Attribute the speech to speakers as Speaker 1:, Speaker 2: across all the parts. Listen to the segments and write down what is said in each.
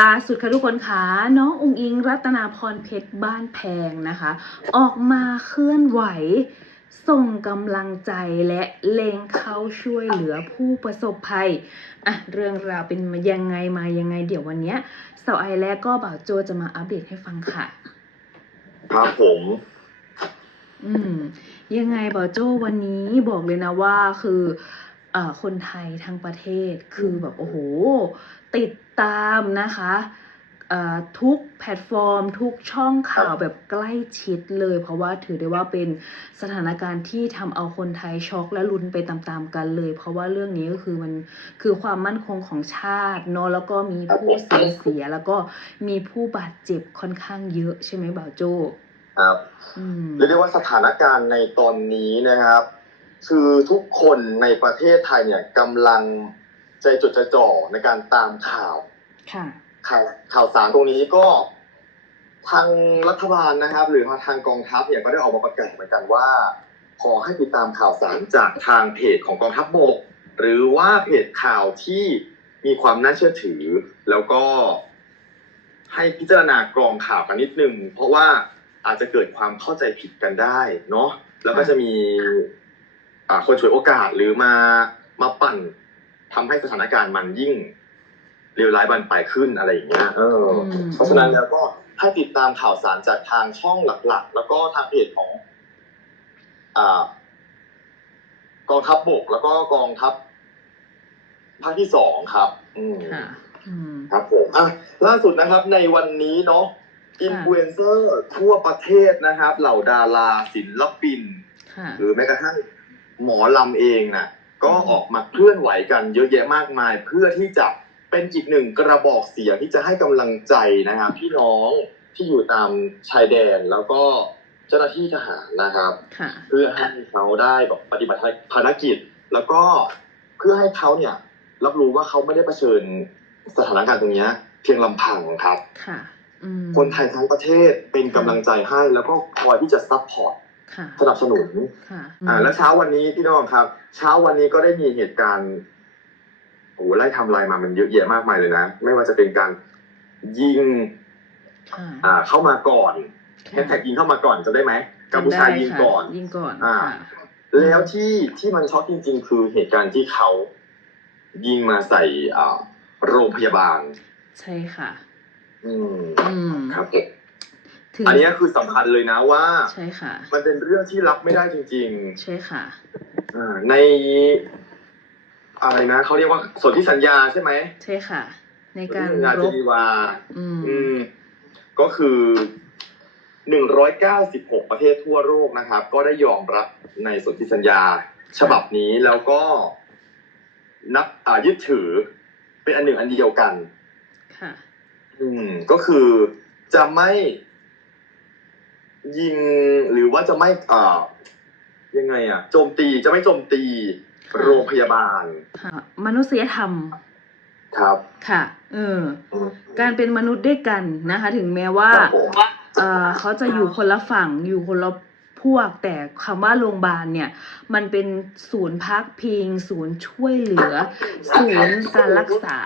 Speaker 1: ล่าสุดค่ะทุกคนคะน้องอุงอิงรัตนาพรเพชรบ้านแพงนะคะ ออกมาเคลื่อนไหว ส่งกำลังใจและเลงเข้าช่วยเหลือผู้ประสบภัยอะเรื่องราวเป็นมายังไงมายังไง เดี๋ยววันเนี้ยสาวไอและก็บ่าวโจจะมาอัปเดตให้ฟังค่ะ
Speaker 2: ครับผม
Speaker 1: อืม ยังไงบ่าวโจวันนี้บอกเลยนะว่าคือ เอ่อคนไทยทั้งประเทศคือแบบโอ้โห ติด ตามนะคะเอ่อทุกแพลตฟอร์ม ทุกช่องข่าวแบบใกล้ชิดเลย เพราะว่าถือได้ว่าเป็นสถานการณ์ที่ทำเอาคนไทยช็อกและลุ้นไปตามๆกันเลย เพราะว่าเรื่องนี้ก็คือมันคือความมั่นคงของชาติเนาะแล้วก็มีผู้เสียเสีย แล้วก็มีผู้บาดเจ็บค่อนข้างเยอะใช่ไหมบ่าวโจ
Speaker 2: ครับ
Speaker 1: อืม
Speaker 2: เรียกได้ว่าสถานการณ์ในตอนนี้นะครับ คือทุกคนในประเทศไทยเนี่ยกำลัง ใจจดใจจ่อในการตามข่าว
Speaker 1: ค่ะ
Speaker 2: ข่าวข่าวสารตรงนี้ก็ ทางรัฐบาลนะครับ หรือทางกองทัพเนี่ยก็ได้ออกมาประกาศเหมือนกันว่า ขอให้ติดตามข่าวสารจากทางเพจของกองทัพบก หรือว่าเพจข่าวที่มีความน่าเชื่อถือ แล้วก็ ให้พิจารณากรองข่าวกันนิดนึง เพราะว่าอาจจะเกิดความเข้าใจผิดกันได้เนาะแล้วก็จะมี อ่าคนฉวยโอกาสหรือมามาปั่น ทำให้สถานการณ์มันยิ่งเลวร้ายบานปลายขึ้นอะไรอย่างเงี้ยเอออ
Speaker 1: ม
Speaker 2: เพราะฉะนั้นแล้วก็ให้ติดตามข่าวสารจากทางช่องหลัก ๆ แล้วก็ทางเพจของ อ่ากองทัพบกแล้วก็กองทัพภาคที่สองครับ อืม
Speaker 1: ค่ะ อืม
Speaker 2: ครับผมอะล่าสุดนะครับในวันนี้เนาะอินฟลูเอนเซอร์ทั่วประเทศนะครับ เหล่าดาราศิลปิน
Speaker 1: ค่ะ
Speaker 2: หรือแม้กระทั่งหมอลำเองน่ะ ก็ออกมาเคลื่อนไหวกันเยอะแยะมากมาย เพื่อที่จะเป็นอีกหนึ่งกระบอกเสียงที่จะให้กำลังใจนะครับพี่น้องที่อยู่ตามชายแดนแล้วก็เจ้าหน้าที่ทหารนะครับ
Speaker 1: ค่ะ
Speaker 2: เพื่อให้เขาได้แบบปฏิบัติภารกิจ แล้วก็เพื่อให้เขาเนี่ย รับรู้ว่าเขาไม่ได้เผชิญสถานการณ์ตรงเนี้ยเพียงลำพังครับ
Speaker 1: ค่ะ อืม
Speaker 2: คนไทยทั้งประเทศเป็นกำลังใจให้แล้วก็คอยที่จะซัพพอร์ต
Speaker 1: ค่ะ
Speaker 2: สนับสนุน
Speaker 1: ค่ะ
Speaker 2: อ่า แล้วเช้าวันนี้พี่น้องครับ เช้าวันนี้ก็ได้มีเหตุการณ์โอ้โหไล่ทำลายมามันเยอะแยะมากมายเลยนะ ไม่ว่าจะเป็นการยิง
Speaker 1: ค่ะ
Speaker 2: อ่า เข้ามาก่อนแฮชแท็กยิงเข้ามาก่อนจะได้ไหมกัมพูชายิงก่อน
Speaker 1: ยิงก่อน
Speaker 2: อ่า
Speaker 1: ค่ะ
Speaker 2: แล้วที่ที่มันช็อกจริง ๆ คือเหตุการณ์ที่เขายิงมาใส่อ่าโรงพยาบาล
Speaker 1: ใช่ค่ะ
Speaker 2: อืม
Speaker 1: อืม
Speaker 2: ครับผม
Speaker 1: ถึง
Speaker 2: อันนี้คือสำคัญเลยนะว่า
Speaker 1: ใช่ค่ะ
Speaker 2: มันเป็นเรื่องที่รับไม่ได้จริง
Speaker 1: ใช่ค่ะ
Speaker 2: ๆอ่าใน อะไรนะเขาเรียกว่าสนธิสัญญาใช่ไหม
Speaker 1: ใช่ค่ะ ในการ
Speaker 2: สนธิสัญญารเจ
Speaker 1: บ
Speaker 2: นีวา
Speaker 1: อืม
Speaker 2: อืม ก็คือหนึ่งร้อยเก้าสิบหกประเทศทั่วโลกนะครับ ก็ได้ยอมรับในสนธิสัญญา ฉบับนี้แล้วก็นับอ่ายึดถือเป็นอันหนึ่งอันเดียวกัน
Speaker 1: ค่ะ
Speaker 2: อืม ก็คือจะไม่ ยิงหรือว่าจะไม่อ่ายังไงอะโจมตีจะไม่โจมตี
Speaker 1: ค่ะ
Speaker 2: โรงพยาบาล
Speaker 1: ค่ะมนุษยธรรม
Speaker 2: ครับ
Speaker 1: ค่ะ เออ
Speaker 2: อืม
Speaker 1: การเป็นมนุษย์ด้วยกันนะคะ ถึงแม้ว่า
Speaker 2: ครับผม
Speaker 1: เอ่อเขาจะอยู่คนละฝั่งอยู่คนละพวก แต่คำว่าโรงพยาบาลเนี่ย มันเป็นศูนย์พักพิง ศูนย์ช่วยเหลือ ศูนย์การรักษา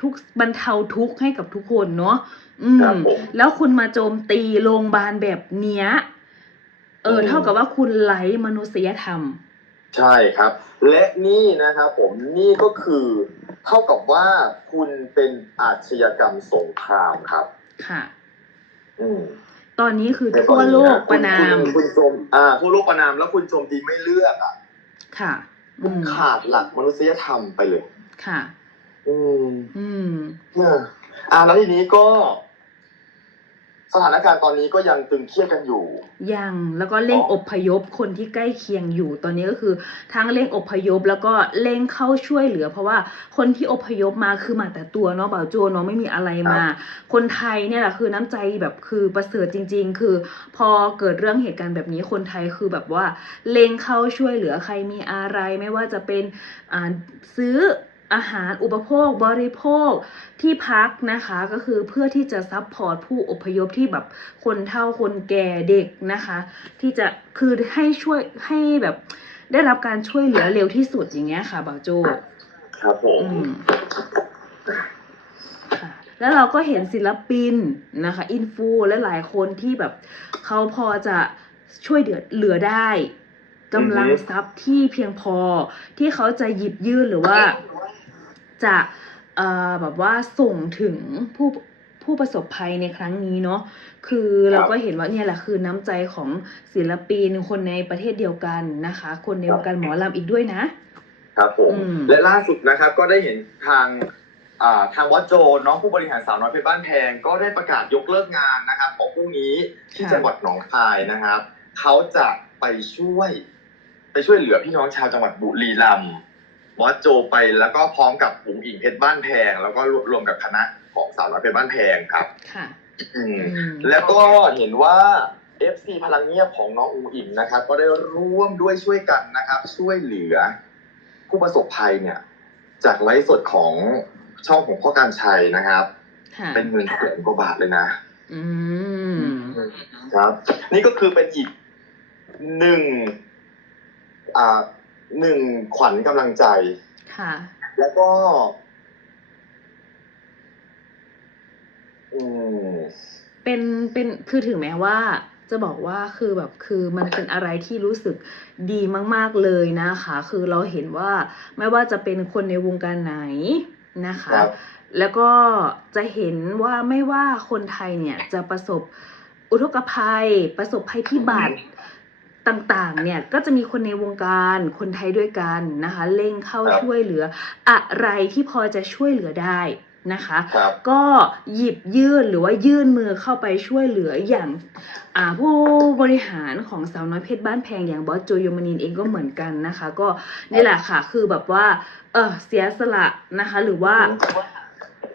Speaker 1: ทุกบรรเทาทุกข์ให้กับทุกคนเนาะ อื
Speaker 2: ครับ
Speaker 1: ม
Speaker 2: ผม
Speaker 1: แล้วคุณมาโจมตีโรงพยาบาลแบบเนี้ย เออ
Speaker 2: อืม
Speaker 1: เท่ากับว่าคุณไร้มนุษยธรรม
Speaker 2: ใช่ครับ และนี่นะครับผมนี่ก็คือเท่ากับว่าคุณเป็นอาชญากรรมสงครามครับ
Speaker 1: ค่ะ
Speaker 2: อืม
Speaker 1: ตอนนี้คือ
Speaker 2: ในต
Speaker 1: ทั่
Speaker 2: อ
Speaker 1: วนโล
Speaker 2: นี้
Speaker 1: กประนาม
Speaker 2: คุณคุณโจมอ่าทั่วโลกประนามแล้วคุณโจมตีไม่เลือกอะ
Speaker 1: ค่ะ
Speaker 2: คุ
Speaker 1: อื
Speaker 2: ณ
Speaker 1: ม
Speaker 2: ขาดหลักมนุษยธรรมไปเลย
Speaker 1: ค่ะ
Speaker 2: อืม
Speaker 1: อืม
Speaker 2: เนี่ยอ่าแล้วทีนี้ก็ สถานการณ์ตอนนี้ก็ยังตึงเครียดกันอยู่
Speaker 1: ยังแล้วก็เร่งอพยพคนที่ใกล้เคียงอยู่ตอนนี้ก็คือทั้งเร่งอพยพแล้วก็เร่งเข้าช่วยเหลือ เพราะว่าคนที่อพยพมาคือมาแต่ตัวเนาะบ่าวโจเนาะไม่มีอะไรมา คนไทยเนี่ยแหละคือน้ำใจแบบคือประเสริฐจริง ๆ คือ พอเกิดเรื่องเหตุการณ์แบบนี้คนไทยคือแบบว่าเร่งเข้าช่วยเหลือใครมีอะไรไม่ว่าจะเป็นอ่าซื้อ อาหารอุปโภคบริโภคที่พักนะคะ ก็คือเพื่อที่จะซัพพอร์ตผู้อพยพที่แบบคนเฒ่าคนแก่เด็กนะคะ ที่จะคือให้ช่วยให้แบบได้รับการช่วยเหลือเร็วที่สุดอย่างเงี้ยค่ะบ่าวโจ
Speaker 2: ครับผม
Speaker 1: อืมค่ะแล้วเราก็เห็นศิลปินนะคะอินฟูและหลายคนที่แบบเขาพอจะช่วยเหลือเหลือได้กำลังทรัพย์ที่เพียงพอที่เขาจะหยิบยื่นหรือว่า จะเอ่อแบบว่าส่งถึงผู้ผู้ประสบภัยในครั้งนี้เนาะ คือเราก็เห็นว่าเนี่ยแหละคือน้ำใจของศิลปินคนในประเทศเดียวกันนะคะ คนในวงการหมอลำอีกด้วยนะ
Speaker 2: ครับผม
Speaker 1: อืม
Speaker 2: และล่าสุดนะครับก็ได้เห็นทางอ่าทางวัดโจน้องผู้บริหารสาวน้อยเพชรบ้านแพงก็ได้ประกาศยกเลิกงานนะครับของพรุ่งนี้ที่จังหวัดหนองคายนะครับ เขาจะไปช่วย ไปช่วยเหลือพี่น้องชาวจังหวัดบุรีรัมย์ วัดโจไปแล้วก็พร้อมกับปุ๋งอิงเพชรบ้านแพง แล้วก็รวบรวมกับคณะของสาวน้อยเพชรบ้านแพงครับ
Speaker 1: ค่ะ
Speaker 2: อืม
Speaker 1: อืม
Speaker 2: แล้วก็เห็นว่า FC พลังเงียบของน้องอุ๋งอิงนะครับ ก็ได้ร่วมด้วยช่วยกันนะครับ ช่วยเหลือ ผู้ประสบภัยเนี่ย จากไลฟ์สดของช่องของพ่อการชัยนะครับ
Speaker 1: ค่ะ
Speaker 2: เป็นเงินแสนกว่าบาทเลยนะ
Speaker 1: อืม
Speaker 2: ครับ นี่ก็คือเป็นอีกหนึ่งอ่า หนึ่งขวัญกำลังใจ
Speaker 1: ค่ะ
Speaker 2: แล้วก็ อืม
Speaker 1: เป็นเป็นคือถึงแม้ว่า จะบอกว่าคือแบบคือมันเป็นอะไรที่รู้สึกดีมาก ๆเลยนะคะ คือเราเห็นว่าไม่ว่าจะเป็นคนในวงการไหนนะคะ
Speaker 2: ครับ
Speaker 1: แล้วก็จะเห็นว่าไม่ว่าคนไทยเนี่ยจะประสบอุทกภัย ประสบภัยพิบัติ ต่างๆ เนี่ยก็จะมีคนในวงการคนไทยด้วยกันนะคะเร่งเข้า
Speaker 2: ครับ
Speaker 1: ช่วยเหลือ อะไรที่พอจะช่วยเหลือได้นะคะ
Speaker 2: ครับ
Speaker 1: ก็หยิบยื่นหรือว่ายื่นมือเข้าไปช่วยเหลืออย่างอ่าผู้บริหารของสาวน้อยเพชรบ้านแพงอย่างบอสโจโยมานินเองก็เหมือนกันนะคะ ก็นี่แหละค่ะคือแบบว่า เออเสียสละนะคะ หรือว่า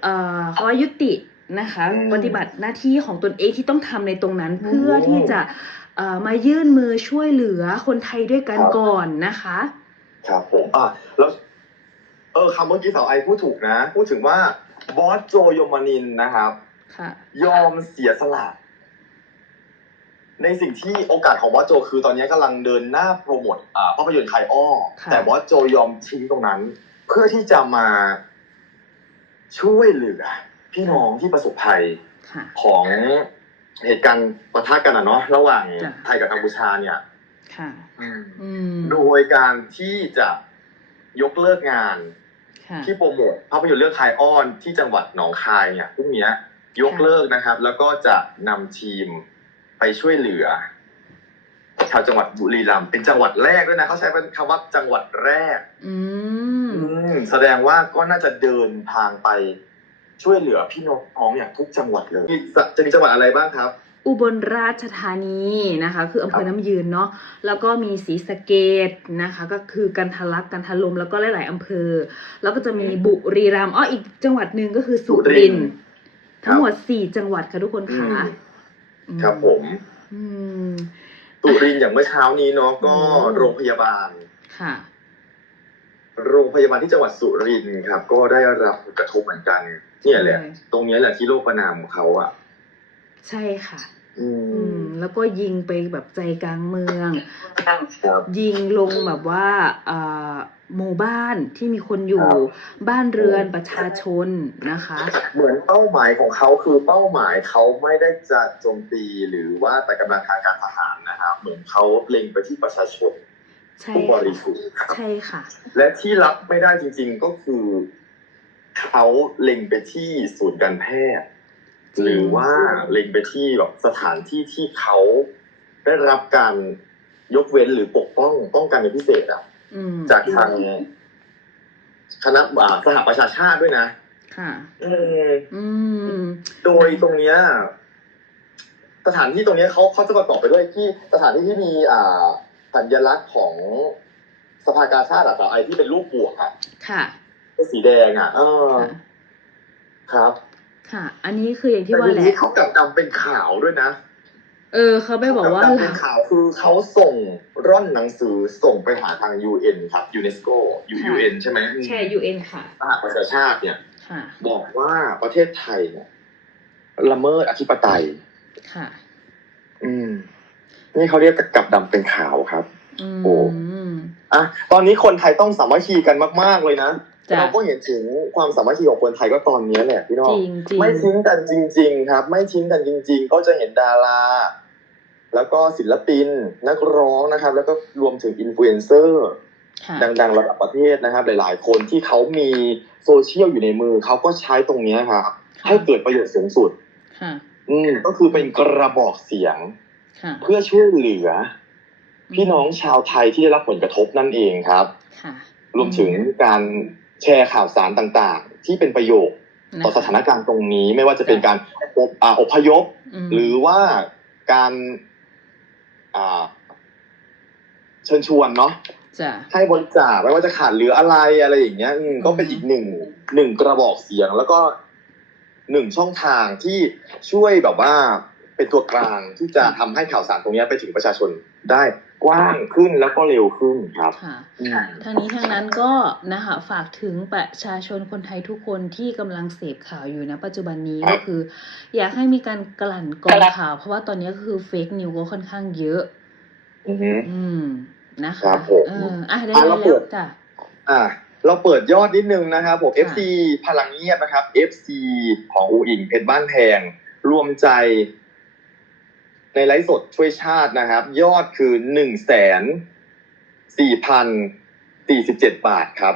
Speaker 1: เออเขาว่ายุตินะคะ
Speaker 2: อืม
Speaker 1: ปฏิบัติหน้าที่ของตนเองที่ต้องทำในตรงนั้น
Speaker 2: อืม
Speaker 1: เพื่อที่จะเอ่อ มายื่นมือช่วยเหลือคนไทยด้วยกัน
Speaker 2: ครับ
Speaker 1: ก่อนนะคะ
Speaker 2: ครับผมอะแล้วเออคำเมื่อกี้สาวไอพูดถูกนะ พูดถึงว่าบอสโจโยมานินนะครับ
Speaker 1: ค่ะ
Speaker 2: ยอมเสียสละในสิ่งที่โอกาสของบอสโจ คือตอนนี้กำลังเดินหน้าโปรโมทอ่าภาพยนตร์ไทยอ้อ
Speaker 1: ค่ะ
Speaker 2: แต่บอสโจยอมทิ้งตรงนั้น เพื่อที่จะมาช่วยเหลือ พี่น้องที่ประสบภัย
Speaker 1: ค่ะ
Speaker 2: ของ เหตุการณ์ปะทะกันอะเนาะระหว่าง
Speaker 1: จ้ะ
Speaker 2: ไทยกับกัมพูชาเนี่ย
Speaker 1: ค่ะอืม
Speaker 2: โดยการที่จะยกเลิกงาน
Speaker 1: ค่ะ
Speaker 2: ที่โปรโมทภาพยนตร์เรื่องไทยอ้อนที่จังหวัดหนองคายเนี่ยพรุ่งเนี้ยยกเลิกนะครับ แล้วก็จะนำทีมไปช่วยเหลือชาวจังหวัดบุรีรัมย์เป็นจังหวัดแรกด้วยนะเขาใช้เป็นคำว่าจังหวัดแรก
Speaker 1: อืม
Speaker 2: อืมแสดงว่าก็น่าจะเดินทางไป ช่วยเหลือพี่น้องอย่างทุกจังหวัดเลยมีจะมีจังหวัดอะไรบ้างครับ
Speaker 1: อุบลราชธานีนะคะ คืออำเภอน้ำยืนเนาะแล้วก็มีศรีสะเกดนะคะ ก็คือกันทะลักกันทะลมแล้วก็หลาย ๆอำเภอ แล้วก็จะมีบุรีรัมย์อ้ออีกจังหวัดหนึ่งก็คือสุรินทร์
Speaker 2: ครับ
Speaker 1: ทั้งหมดสี่จังหวัดค่ะทุกคนค่ะ
Speaker 2: อืมครับผม
Speaker 1: อืม
Speaker 2: สุรินทร์อย่างเมื่อเช้านี้เนาะก็
Speaker 1: อืม
Speaker 2: โรงพยาบาล
Speaker 1: ค่ะ
Speaker 2: โรงพยาบาลที่จังหวัดสุรินทร์ครับ ก็ได้รับผลกระทบเหมือนกัน เนี่ยแหละ
Speaker 1: ใช่
Speaker 2: ตรงเนี้ยแหละที่โลกประนามของเขาอะ
Speaker 1: ใช่ค่ะ
Speaker 2: อื
Speaker 1: อื
Speaker 2: ม
Speaker 1: ม แล้วก็ยิงไปแบบใจกลางเมือง
Speaker 2: ครับ
Speaker 1: ยิงลงแบบว่าอ่าหมู่บ้านที่มีคนอยู่
Speaker 2: ครับ
Speaker 1: บ้านเรือนประชาชนนะคะ
Speaker 2: เหมือนเป้าหมายของเขาคือเป้าหมายเขาไม่ได้จะโจมตีหรือว่าแต่กำลังทางการทหารนะครับ เหมือนเขาเล็งไปที่ประชาชน
Speaker 1: ใช่
Speaker 2: ผู้บ
Speaker 1: ค่ะ
Speaker 2: ริสุทธิ์ครับ
Speaker 1: ใช่ค่ะ
Speaker 2: และที่รับไม่ได้จริงๆก็คือ เขาเล็งไปที่ศูนย์การแพทย์
Speaker 1: จริง
Speaker 2: หรือว่าเล็งไปที่แบบสถานที่ที่เขาได้รับการยกเว้นหรือปกป้องป้องกันเป็นพิเศษอะ
Speaker 1: อืม
Speaker 2: จากทางคณะอ่าสหประชาชาติด้วยนะ
Speaker 1: ค่ะ
Speaker 2: อืม
Speaker 1: อืม
Speaker 2: โดยตรงเนี้ย สถานที่ตรงเนี้ยเขาเขาจะประกอบไปด้วยที่สถานที่ที่มีอ่า สัญลักษณ์ของสภากาชาติอะสาวไอที่เป็นรูปบวกอะ
Speaker 1: ค่ะ
Speaker 2: เป็นสีแดงอะเออ
Speaker 1: ค่ะ
Speaker 2: ครับ
Speaker 1: ค่ะ อันนี้คืออย่างที่
Speaker 2: แต่
Speaker 1: ว่า
Speaker 2: ที
Speaker 1: แห
Speaker 2: นี้
Speaker 1: ละ
Speaker 2: เขากลับดำเป็นขาวด้วยนะ
Speaker 1: เออ เขาไปบอกว่า
Speaker 2: ลัดำเป็นขาวคือเขาส่งร่อนหนังสือส่งไปหาทาง UN ครับยูเนสโก UN ใช่ไหม
Speaker 1: ใช่ UN ค่ะ
Speaker 2: สหประชาชาติเนี่ย
Speaker 1: ค่ะ
Speaker 2: บอกว่าประเทศไทยเนี่ยละเมิดอธิปไตย
Speaker 1: ค่ะ
Speaker 2: อืม นี่เขาเรียกกับดำเป็นขาวครับ
Speaker 1: อื
Speaker 2: โอ้
Speaker 1: ม
Speaker 2: อะตอนนี้คนไทยต้องสามัคคีกันมาก ๆ เลยนะ
Speaker 1: จ้ะ
Speaker 2: เราก็เห็นถึงความสามัคคีของคนไทยก็ตอนนี้แหละพี่น้อ
Speaker 1: จ
Speaker 2: ง
Speaker 1: ริงจริง
Speaker 2: ไม่ทิ้งกันจริง ๆ ครับ ไม่ทิ้งกันจริง ๆ ก็จะเห็นดารา แล้วก็ศิลปิน นักร้องนะครับ แล้วก็รวมถึงอินฟลูเอนเซอร์
Speaker 1: ค่ะ
Speaker 2: ดัง ๆ ระดับประเทศนะครับ หลาย ๆ คนที่เขามีโซเชียลอยู่ในมือเขาก็ใช้ตรงเนี้ยครับให้เกิดประโยชน์สูงสุด
Speaker 1: ค่ะ
Speaker 2: อืมก็คือเป็นกระบอกเสียง
Speaker 1: ค่ะ
Speaker 2: เพื่อช่วยเหลือ พี่น้องชาวไทยที่ได้รับผลกระทบนั่นเองครับ
Speaker 1: ค่ะ
Speaker 2: รวมถึงการแชร์ข่าวสารต่างๆ ที่เป็นประโยชน์ต่อสถานการณ์ตรงนี้ไม่ว่าจะเป็นการอบอ่าอพยพ
Speaker 1: ม
Speaker 2: หรือว่าการอ่าเชิญชวนเนาะ
Speaker 1: จ้ะ
Speaker 2: ให้บริจาคไม่ว่าจะขาดเหลืออะไรอะไรอย่างเงี้ยอืมก็เป็นอีกหนึ่งหนึ่งกระบอกเสียงแล้วก็หนึ่งช่องทางที่ช่วยแบบว่า เป็นตัวกลางที่จะทำให้ข่าวสารตรงเนี้ยไปถึงประชาชนได้กว้างขึ้นแล้วก็เร็วขึ้นครับ
Speaker 1: ค่ะ
Speaker 2: อืม
Speaker 1: ทางนี้ทางนั้นก็นะคะฝากถึงประชาชนคนไทยทุกคนที่กำลังเสพข่าวอยู่นะปัจจุบันนี้
Speaker 2: ครั
Speaker 1: ก็
Speaker 2: บ
Speaker 1: คือ อยากให้มีการกลั่นกรองข่าว เพราะว่าตอนนี้ก็คือเฟกนิวก็ค่อนข้างเยอะ
Speaker 2: อือฮึ
Speaker 1: อืมนะ
Speaker 2: ครั
Speaker 1: คะ
Speaker 2: บผม
Speaker 1: เอออะได้
Speaker 2: อะ
Speaker 1: แล้
Speaker 2: เรา
Speaker 1: ว
Speaker 2: เปิด
Speaker 1: จ้ะ
Speaker 2: อะเราเปิดยอดนิดนึงนะครับผม
Speaker 1: ค่ะ
Speaker 2: FC พลังเงียบนะครับ FC ของอูอิงเพชรบ้านแพงรวมใจ ในไลฟ์สดช่วยชาตินะครับ ยอดคือหนึ่งแสนสี่พันสี่สิบเจ็ดบาทครับ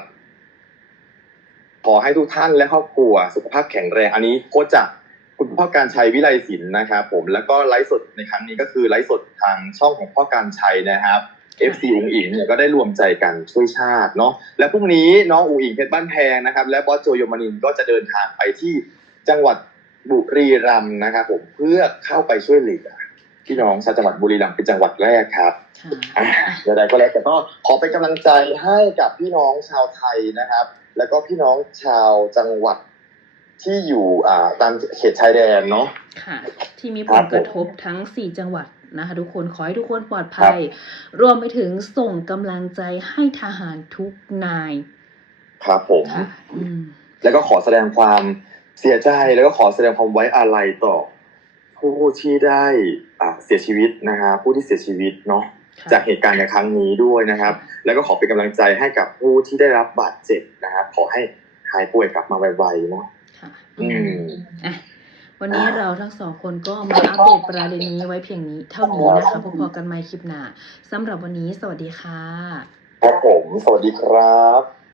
Speaker 2: ขอให้ทุกท่านและครอบครัวสุขภาพแข็งแรง อันนี้โคชจากคุณพ่อการชัยวิไลศิลป์นะครับผมแล้วก็ไลฟ์สดในครั้งนี้ก็คือไลฟ์สดทางช่องของพ่อการชัยนะครับ FC อุ๋งอิงเนี่ยก็ได้รวมใจกันช่วยชาติเนาะและพรุ่งนี้น้องอุ๋งอิงเพชรบ้านแพงนะครับ และบอสโจโยมานินก็จะเดินทางไปที่จังหวัดบุรีรัมย์นะครับผมเพื่อเข้าไปช่วยเหลือ พี่น้องชาวจังหวัดบุรีรัมย์เป็นจังหวัดแรกครับ
Speaker 1: ค่ะ
Speaker 2: อะใดๆก็แล้วแต่ก็ขอเป็นกำลังใจให้กับพี่น้องชาวไทยนะครับ แล้วก็พี่น้องชาวจังหวัดที่อยู่อ่าตามเขตชายแดนเนาะ
Speaker 1: ค่ะ ที่มี
Speaker 2: ค
Speaker 1: ผ
Speaker 2: รั
Speaker 1: ล
Speaker 2: บ
Speaker 1: กระทบทั้ง4จังหวัดนะคะทุกคนขอให้ทุกคนปลอดภัย รวมไปถึงส่งกำลังใจให้ทหารทุกนาย
Speaker 2: ครับผม
Speaker 1: ค่ะอืม
Speaker 2: แล้วก็ขอแสดงความเสียใจแล้วก็ขอแสดงความไว้อาลัยต่อ ผู้ที่ได้อ่าเสียชีวิตนะฮะผู้ที่เสียชีวิตเนาะ
Speaker 1: ค่ะ
Speaker 2: จากเหตุการณ์ในครั้งนี้ด้วยนะครับ แล้วก็ขอเป็นกำลังใจให้กับผู้ที่ได้รับบาดเจ็บนะครับขอให้หายป่วยกลับมาไวๆเนาะ
Speaker 1: ค่ะ
Speaker 2: อืม
Speaker 1: อะวันนี้เราทั้งสองคนก็มาอัปเดตประเด็นนี้ไว้เพียงนี้เท่านี้นะคะพบกันใหม่คลิปหน้าสำหรับวันนี้สวัสดีค่ะ
Speaker 2: ครับผม สวัสดีครับ